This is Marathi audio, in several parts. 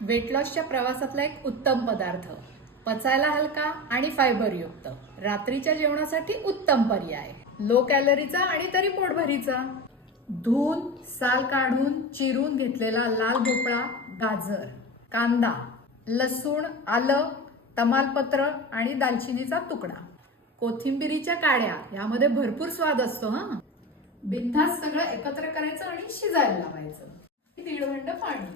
वेट लॉसच्या प्रवासातला एक उत्तम पदार्थ, पचायला हलका आणि फायबरयुक्त, रात्रीच्या जेवणासाठी उत्तम पर्याय, लो कॅलरीचा आणि तरी पोटभरीचा. धुवून साल काढून चिरून घेतलेला लाल भोपळा, गाजर, कांदा, लसूण, आलं, तमालपत्र आणि दालचिनीचा तुकडा, कोथिंबिरीच्या काड्या, यामध्ये भरपूर स्वाद असतो. बिनधास्त सगळं एकत्र करायचं आणि शिजायला लावायचं. 1.5 भांड पाणी,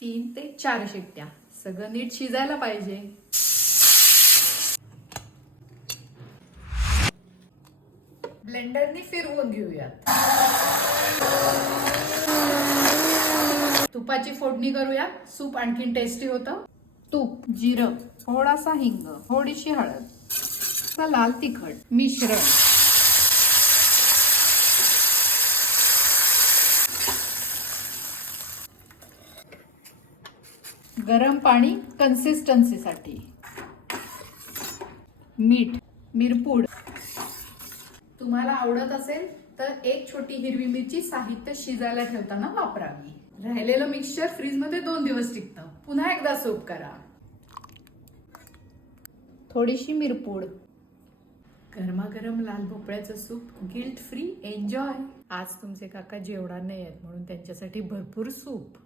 3 ते 4 शिट्ट्या, सगळं नीट शिजायला पाहिजे. ब्लेंडरनी फिरवून घेऊयात. तुपाची फोडणी करूया, सूप आणखीन टेस्टी होतं. तूप, जिरं, थोडासा हिंग, थोडीशी हळद, लाल तिखट, मिश्रण, गरम पाणी कन्सिस्टन्सीसाठी, मीठ, मिरपूड. तुम्हाला आवडत असेल तर 1 छोटी हिरवी मिरची साहित्य शिजायला ठेवताना वापरावी. राहिलेलं मिक्सचर फ्रीजमध्ये 2 दिवस टिकतं. पुन्हा एकदा सूप करा. थोडीशी मिरपूड. गरमागरम लाल भोपळ्याचं सूप, गिल्ट फ्री, एन्जॉय. आज तुमचे काका जेवणार नाही आहेत म्हणून त्यांच्यासाठी भरपूर सूप.